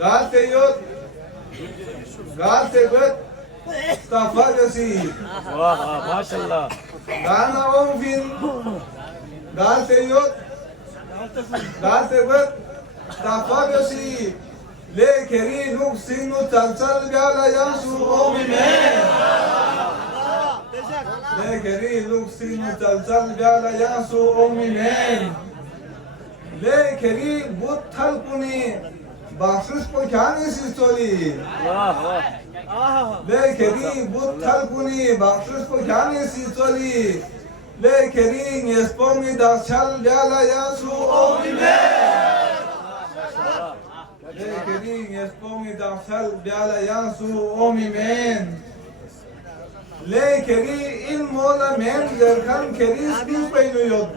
Galte yot, galte gut, tafa jasi. वाह वाह माशाल्लाह Gana om fin, galte yot, galte gut, tafa jasi. Le keri nuk sinu talsal biala yansu omi men. Le keri nuk sinu talsal biala yansu omi men. Le keri but thalkuni. Bakşış ko kâne sistoli. वाह वाह Le keri but thalkuni. Bakşış ko kâne sistoli. Le keri nespomi daşal biala yansu omi men. Le keri nespomi daşal biala yansu omi men. Le keri ilmola men derkan keri skin peynuyot.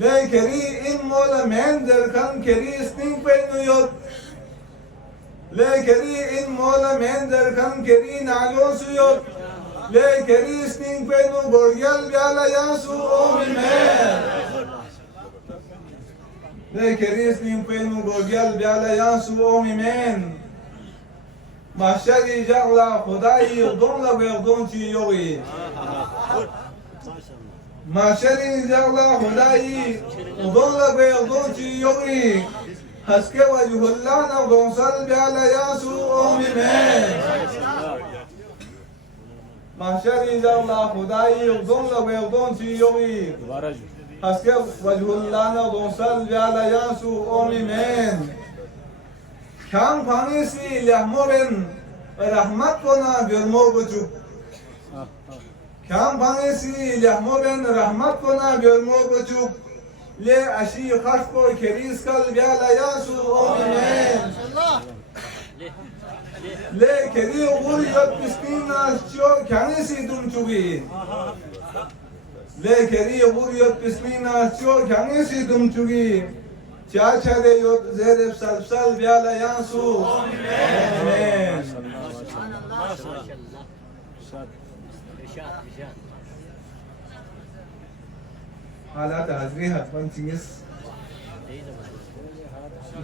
Le keri ilmola men derkan keri skin peynuyot. Le keri ilmola men derkan keri nalosuyot. Le keri skin peynu gorgel biala yansu omi men. Le keri skin peynu gorgel biala yansu omi men. Mahşeri jagla Khudayi udonla ve udonchi yogi. Mahşeri jagla Khudayi udonla ve udonchi yogi. Haske vajhullana udonsal biala yasu omi men. Mahşeri jagla Khudayi udonla ve udonchi yogi. दोबारा जो Haske vajhullana udonsal biala yasu omi men. Kam pangisi lahmoben rahmat kona görmo buçuk. Kam pangisi lahmoben rahmat kona görmo buçuk. Le aşi khaşko keris kal biala yasu omen. Le keri uğur yot piskina şo kanisi dumçugi. Le keri uğur yot piskina şo kanisi dumçugi. Çağçade yot zeref salsal biala yansu. Amen. حالات حاضری حتما چنگیز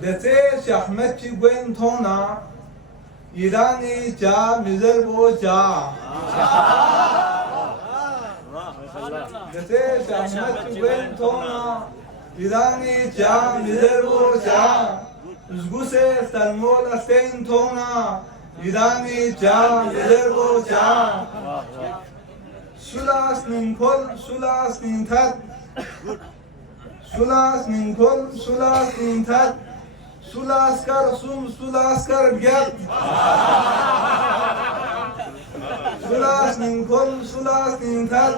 دسته شحمت چی گوین تونا ایرانی چا مزر بو چا دسته شحمت چی گوین تونا ایرانی چا مزر بو چا زگوسه سلمول استین تونا ایرانی چا مزر بو چا Sulas ninkol, sulas nintat. Sulas ninkol, sulas nintat. Sulas kar sum, sulas kar biat. Sulas ninkol, sulas nintat.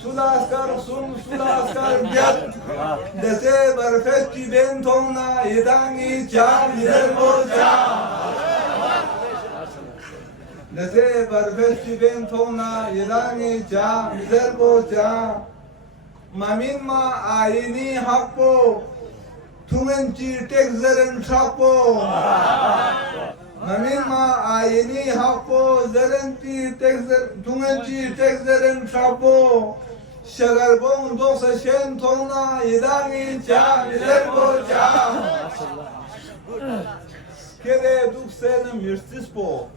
Sulas kar sum, sulas kar biat. Dese barfetki ben tona yedangi çar yerbo çar. Dese barfetki ben tona yedani cha mizerbo cha mamin ma ayini hakpo tumenci tekzeren şakpo mamin ma ayini hakpo zerenti tekzer tumenci tekzeren şakpo şagarbon dosa şen tona yedani cha mizerbo cha kere duksenim yırstispo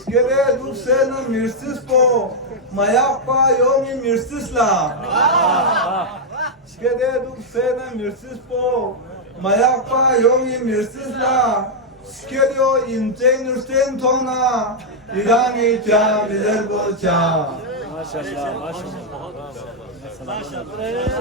Skere duksena mirsis po, mayakpa yomi mirsisla. Skere duksena mirsis po, mayakpa yomi mirsisla. Skeryo inten nurten tona, irani cha bizer bo cha. माशाल्लाह माशाल्लाह